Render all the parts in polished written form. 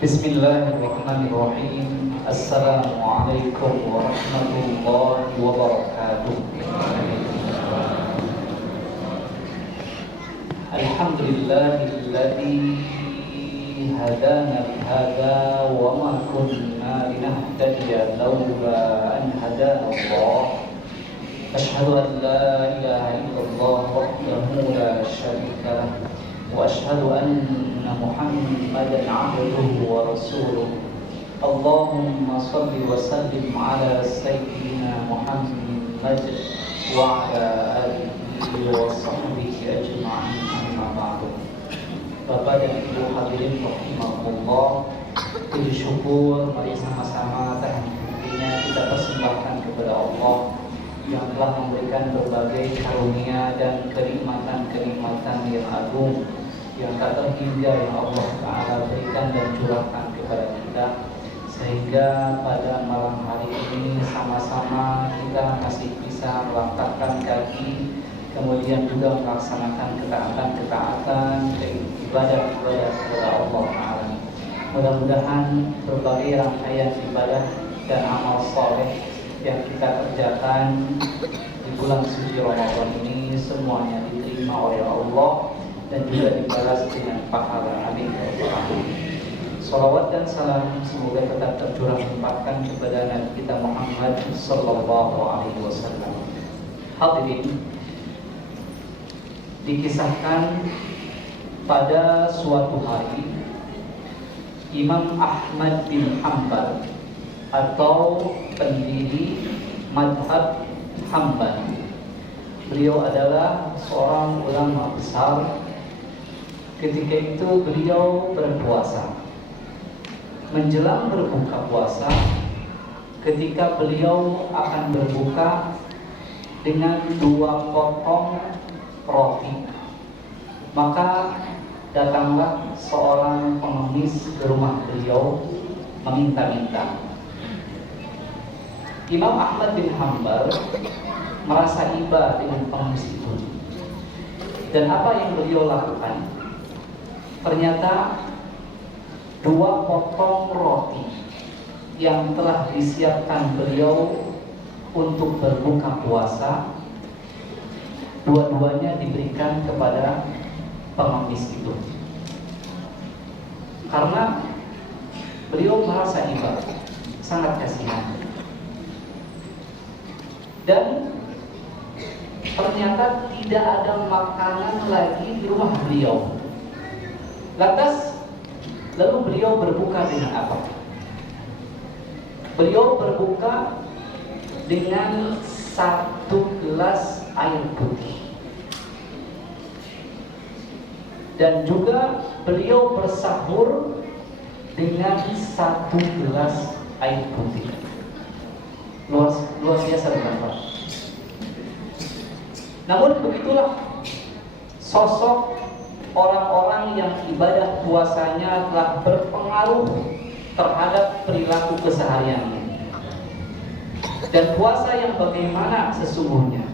Bismillahirrahmanirrahim. Assalamualaikum warahmatullahi wabarakatuh. Alhamdulillahilladzi hadana lihada wa ma kunna linahtadiya laula an hadana Allah. Asyhadu an la ilaha illallah wahdahu la syarika lah wa asyhadu anna Muhammadan abduhu wa rasuluh. Allahumma shalli wa sallim ala sayyidina Muhammad wa ala alihi wa sahbihi ajma'in, amma ba'du. Bapak dan Ibu hadirin rahimakumullah, puji syukur mari sama-sama tentunya kita persembahkan kepada Allah yang telah memberikan berbagai karunia dan kenikmatan-kenikmatan yang agung yang tak terhingga yang Allah Ta'ala berikan dan curahkan kepada kita, sehingga pada malam hari ini sama-sama kita masih bisa melangkahkan kaki, kemudian juga melaksanakan ketaatan-ketaatan, ibadah-ibadah kepada Allah Ta'ala. Mudah-mudahan berbagai rangkaian ibadah dan amal soleh yang kita kerjakan di bulan suci Ramadan ini semuanya diterima oleh Allah dan juga dibalas dengan pahala. Amin. Salawat dan salam semoga tetap tercurah limpahkan kepada Nabi kita Muhammad sallallahu alaihi wasallam. Hadirin, dikisahkan pada suatu hari Imam Ahmad bin Hanbal atau pendiri madhab Hambali. Beliau adalah seorang ulama besar. Ketika itu beliau berpuasa. Menjelang berbuka puasa, ketika beliau akan berbuka dengan 2 potong roti, maka datanglah seorang pengemis ke rumah beliau meminta-minta. Imam Ahmad bin Hanbal merasa iba dengan pengemis itu. Dan apa yang beliau lakukan? Ternyata 2 potong roti yang telah disiapkan beliau untuk berbuka puasa, dua-duanya diberikan kepada pengemis itu. Karena beliau merasa iba, sangat kasihan. Dan ternyata tidak ada makanan lagi di rumah beliau. Lantas, lalu beliau berbuka dengan apa? Beliau berbuka dengan 1 gelas air putih. Dan juga beliau bersahur dengan 1 gelas air putih. Luar biasa bukan Pak? Namun begitulah sosok orang-orang yang ibadah puasanya telah berpengaruh terhadap perilaku kesehariannya. Dan puasa yang bagaimana sesungguhnya?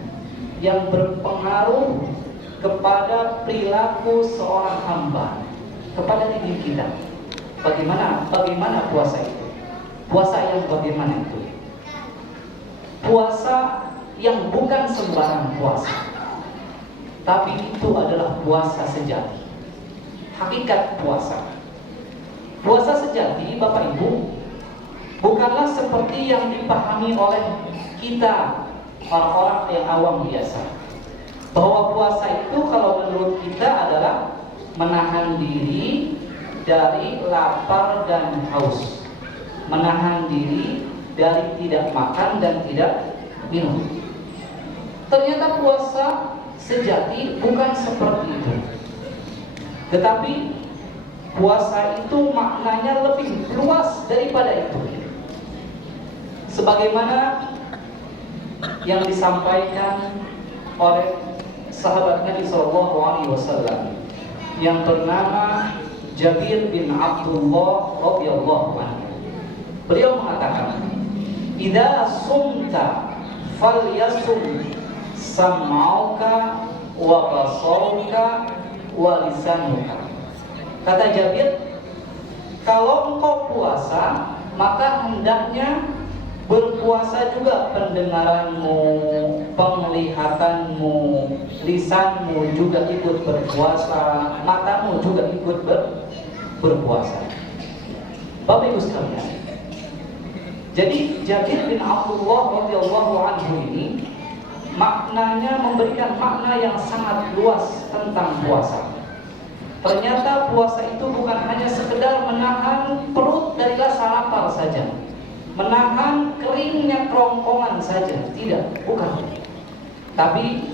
Yang berpengaruh kepada perilaku seorang hamba, kepada diri kita. Bagaimana puasa itu? Puasa yang bagaimana itu? Puasa yang bukan sembarang puasa, tapi itu adalah puasa sejati. Hakikat puasa. Puasa sejati, Bapak Ibu, bukanlah seperti yang dipahami oleh kita orang-orang yang awam biasa, bahwa puasa itu kalau menurut kita adalah menahan diri dari lapar dan haus, menahan diri dari tidak makan dan tidak minum. Ternyata puasa sejati bukan seperti itu. Tetapi puasa itu maknanya lebih luas daripada itu. Sebagaimana yang disampaikan oleh sahabat Nabi SAW yang bernama Jabir bin Abdullah radhiyallahu anhu. Beliau mengatakan, "Idza sumta falyasum sam'uka wa basaruka wa lisanuka." Kata Jabir, kalau engkau puasa, maka hendaknya berpuasa juga pendengaranmu, penglihatanmu, lisanmu juga ikut berpuasa, matamu juga ikut berpuasa. Bapak Ibu sekalian, jadi Jabir bin Abdullah radhiyallahu anhu ini maknanya memberikan makna yang sangat luas tentang puasa. Ternyata puasa itu bukan hanya sekedar menahan perut dari rasa lapar saja, menahan keringnya kerongkongan saja, tidak, bukan. Tapi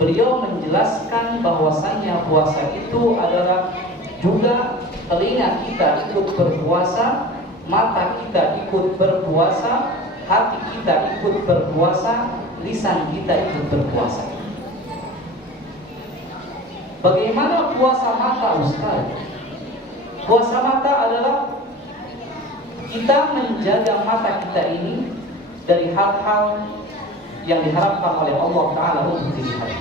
beliau menjelaskan bahwasannya puasa itu adalah juga telinga kita ikut berpuasa, mata kita ikut berpuasa, hati kita ikut berpuasa, lisan kita ikut berpuasa. Bagaimana puasa mata, Ustaz? Puasa mata adalah kita menjaga mata kita ini dari hal-hal yang diharapkan oleh Allah Ta'ala untuk dilihat,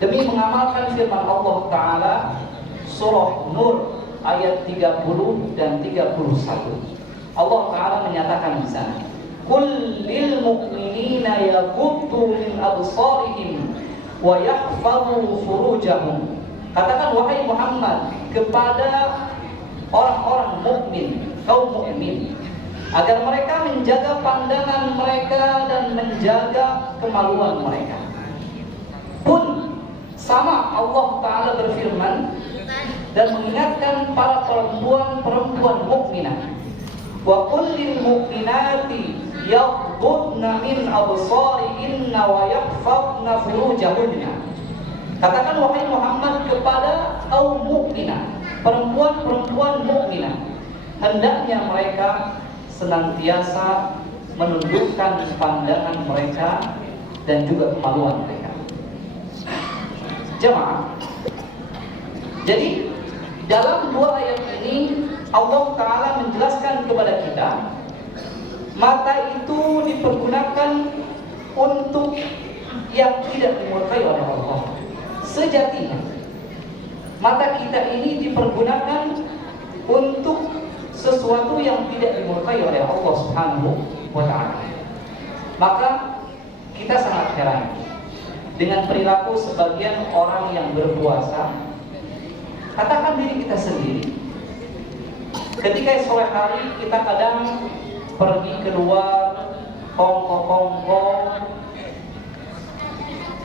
demi mengamalkan firman Allah Ta'ala surah Nur ayat 30 dan 31. Allah Ta'ala menyatakan di sana, "Qul lil mu'minina yaghuddu min absarihim wa yahfazu furujahum." Katakan wahai Muhammad kepada orang-orang mukmin, kaum mukmin, agar mereka menjaga pandangan mereka dan menjaga kemaluan mereka. Pun sama Allah Ta'ala berfirman dan mengingatkan para perempuan mukminah, wa qul lil mu'minati yaghuddna min absarihinna wa yahfazna furujahunna. Katakan wahai Muhammad kepada kaum mukminah, perempuan mukminah, hendaknya mereka senantiasa menundukkan pandangan mereka dan juga kemaluan mereka. Jemaah, jadi dalam dua ayat ini Allah Ta'ala menjelaskan kepada kita, mata itu dipergunakan untuk yang tidak dimurkai oleh Allah. Sejatinya mata kita ini dipergunakan untuk sesuatu yang tidak dimurkai oleh Allah Subhanahu wa Ta'ala. Maka kita sangat heran dengan perilaku sebagian orang yang berpuasa. Katakan diri kita sendiri, ketika sore hari kita kadang pergi keluar kongko-kongko,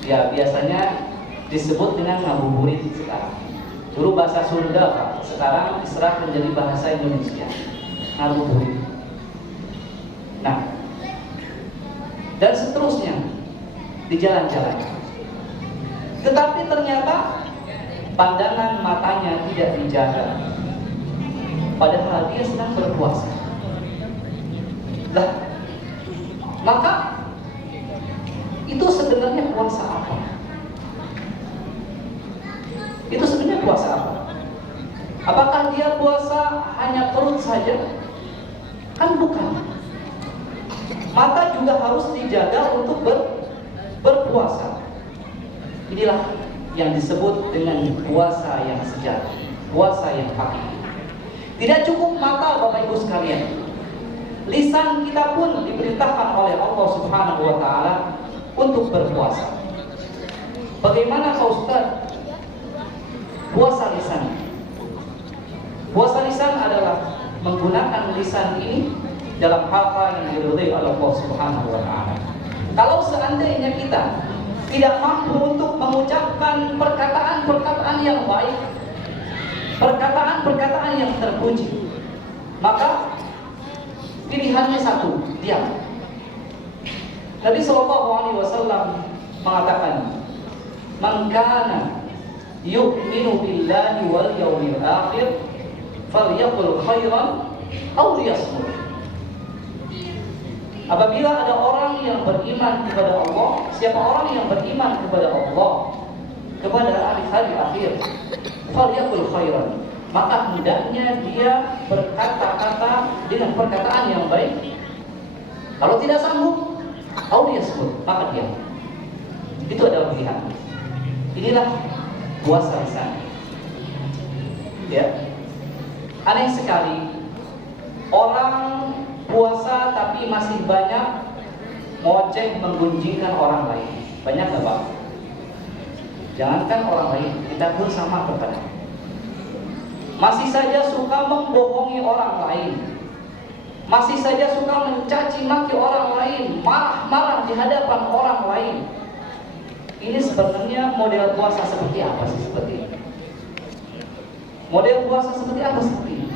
ya biasanya disebut dengan ngabuburit sekarang. Dulu bahasa Sunda, Pak, sekarang diserah menjadi bahasa Indonesia, ngabuburit. Nah, dan seterusnya di jalan-jalan. Tetapi ternyata pandangan matanya tidak dijaga, padahal dia sedang berpuasa. Lah, maka itu sebenarnya puasa apa? Itu sebenarnya puasa apa? Apakah dia puasa hanya perut saja? Kan bukan. Mata juga harus dijaga untuk berpuasa. Inilah yang disebut dengan puasa yang sejati, puasa yang hakiki. Tidak cukup mata, Bapak Ibu sekalian, lisan kita pun diperintahkan oleh Allah Subhanahu wa Ta'ala untuk berpuasa. Bagaimana Pak Ustaz puasa lisan? Puasa lisan adalah menggunakan lisan ini dalam hal-hal yang diridhai oleh Allah Subhanahu wa Ta'ala. Kalau seandainya kita tidak mampu untuk mengucapkan perkataan-perkataan yang baik, perkataan-perkataan yang terpuji, maka pilihannya satu, diam. Nabi SAW mengatakan, "Man kana yu'minu billahi wal yawmil akhir falyaqul khairan aw liyasmut." Apabila ada orang yang beriman kepada Allah, siapa orang yang beriman kepada Allah, kepada hari akhir, falyaqul khairan, maka hendaknya dia berkata-kata dengan perkataan yang baik. Kalau tidak sanggup, aw liyasmut, maka diam. Itu adalah pilihan. Inilah puasa lisan. Ya. Aneh sekali, orang puasa tapi masih banyak ngoceh menggunjingkan orang lain. Banyak nggak Pak? Jangankan orang lain, kita pun sama terkadang. Masih saja suka membohongi orang lain, masih saja suka mencaci maki orang lain, marah-marah di hadapan orang lain. Ini sebenarnya model puasa seperti apa sih seperti ini? Model puasa seperti apa seperti ini?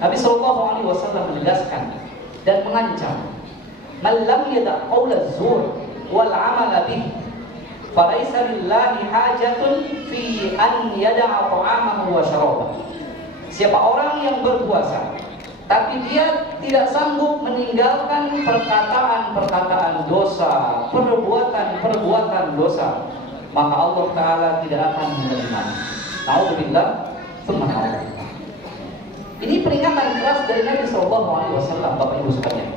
Nabi SAW menegaskan dan mengancam, "Man lam yada' qaula zur wal 'amala bih, falaisa lillahi hajatun fi an yada'a ta'amahu wa syarabahu." Siapa orang yang berpuasa tapi dia tidak sanggup meninggalkan perkataan-perkataan dosa, perbuatan-perbuatan dosa, maka Allah Ta'ala tidak akan menerima. Na'udzubillah, tsumma na'udzubillah. Ini peringatan keras dari Nabi SAW, Bapak Ibu sekalian,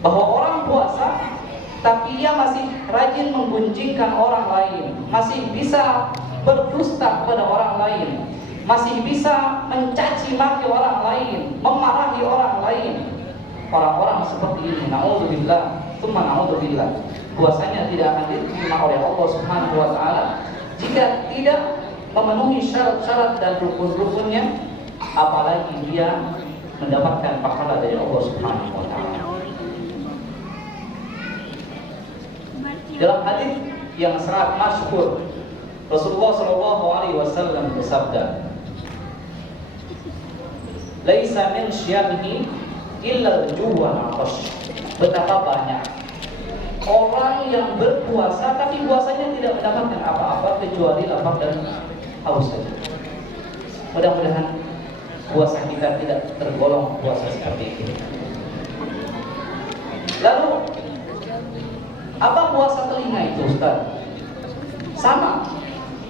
bahwa orang puasa tapi ia masih rajin menggunjingkan orang lain, masih bisa berdusta kepada orang lain, masih bisa mencaci maki orang lain, memarahi orang lain. Orang-orang seperti ini, na'udzubillah, tsumma na'udzubillah, puasanya tidak akan diterima oleh Allah Subhanahu wa taala jika tidak memenuhi syarat-syarat dan rukun-rukunnya, apalagi dia mendapatkan pahala dari Allah Subhanahu wa taala. Dalam hadis yang sangat masyhur, Rasulullah SAW bersabda, "Laisa min syiyamihi illa al-ju' wal 'atash." Betapa banyak orang yang berpuasa tapi puasanya tidak mendapatkan apa-apa kecuali lapar dan haus saja. Mudah-mudahan puasa kita tidak tergolong puasa seperti itu. Lalu apa puasa telinga itu, Ustaz? Sama.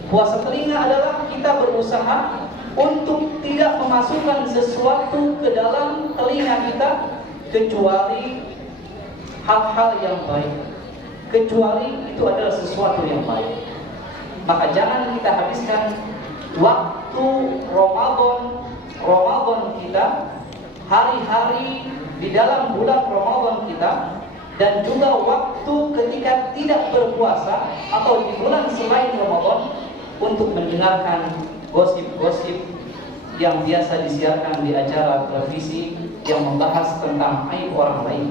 Puasa telinga adalah kita berusaha untuk tidak memasukkan sesuatu ke dalam telinga kita kecuali hal-hal yang baik, kecuali itu adalah sesuatu yang baik. Maka jangan kita habiskan waktu Ramadan kita, hari-hari di dalam bulan Ramadan kita, dan juga waktu ketika tidak berpuasa atau di bulan selain Ramadan untuk mendengarkan gosip-gosip yang biasa disiarkan di acara televisi yang membahas tentang aib orang lain,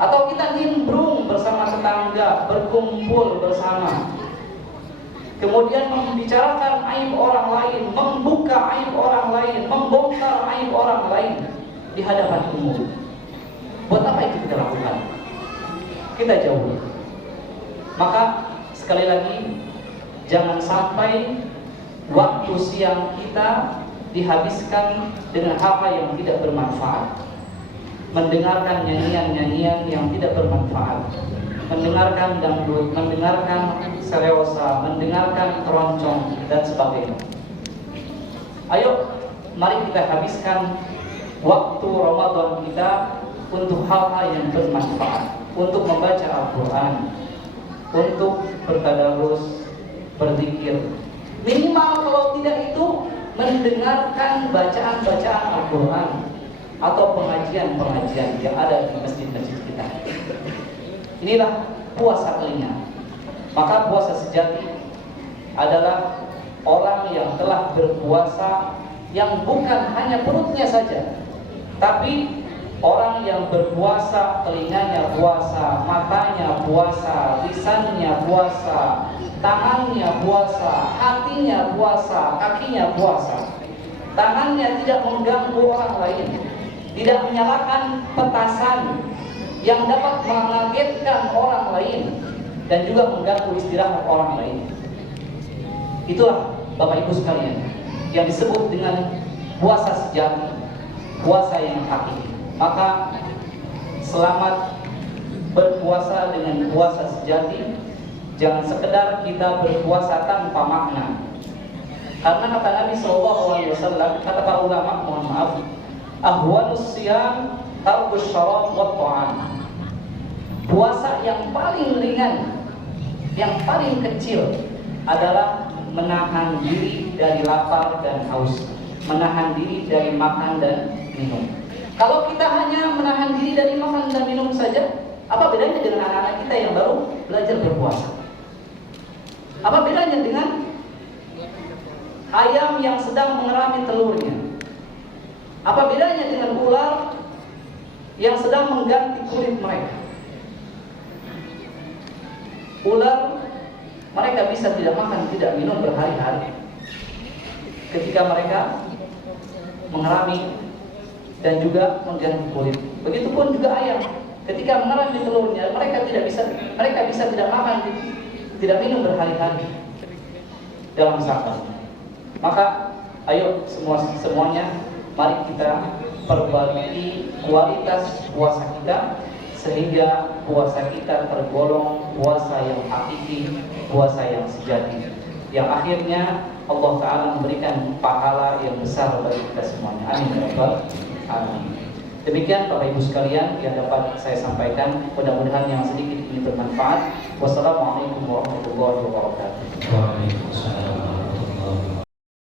atau kita nimbrung bersama tetangga, berkumpul bersama, kemudian membicarakan aib orang lain, membuka aib orang lain, membongkar aib orang lain di hadapan umum. Buat apa itu kita lakukan? Kita jauhi. Maka sekali lagi, jangan sampai waktu siang kita dihabiskan dengan hal-hal yang tidak bermanfaat, mendengarkan nyanyian-nyanyian yang tidak bermanfaat, mendengarkan dangdut, mendengarkan sereosa, mendengarkan keroncong dan sebagainya. Ayo, mari kita habiskan waktu Ramadan kita untuk hal-hal yang bermanfaat, untuk membaca Al-Quran, untuk bertadarus, berzikir. Minimal kalau tidak itu mendengarkan bacaan-bacaan Al-Quran atau pengajian-pengajian yang ada di masjid-masjid kita. Inilah puasa telinga. Maka puasa sejati adalah orang yang telah berpuasa yang bukan hanya perutnya saja, tapi orang yang berpuasa, telinganya puasa, matanya puasa, lisannya puasa, tangannya puasa, hatinya puasa, kakinya puasa. Tangannya tidak mengganggu orang lain, tidak menyalakan petasan yang dapat mengagetkan orang lain dan juga mengganggu istirahat orang lain. Itulah Bapak Ibu sekalian yang disebut dengan puasa sejati, puasa yang hakiki. Maka selamat berpuasa dengan puasa sejati. Jangan sekedar kita berpuasa tanpa makna. Karena kata Nabi SAW, kata para ulama, mohon maaf, ahwanus siyam tarkus syarab wa ta'am. Puasa yang paling ringan, yang paling kecil adalah menahan diri dari lapar dan haus. menahan diri dari makan dan minum. Kalau kita hanya menahan diri dari makan dan minum saja, apa bedanya dengan anak-anak kita yang baru belajar berpuasa? Apa bedanya dengan ayam yang sedang mengerami telurnya? Apa bedanya dengan ular yang sedang mengganti kulit mereka? Ular, mereka bisa tidak makan, tidak minum berhari-hari ketika mereka mengerami dan juga mengganti kulit. Begitupun juga ayam, ketika mengerami telurnya, mereka bisa tidak makan, tidak minum berhari-hari dalam sakit. Maka ayo semuanya, mari kita perbaiki kualitas puasa kita sehingga puasa kita tergolong puasa yang hakiki, puasa yang sejati, yang akhirnya Allah Ta'ala memberikan pahala yang besar bagi kita semuanya. Amin ya rabbal alamin. Demikian Bapak Ibu sekalian yang dapat saya sampaikan. Mudah-mudahan yang sedikit ini bermanfaat. Wassalamualaikum warahmatullahi wabarakatuh. Waalaikumsalam.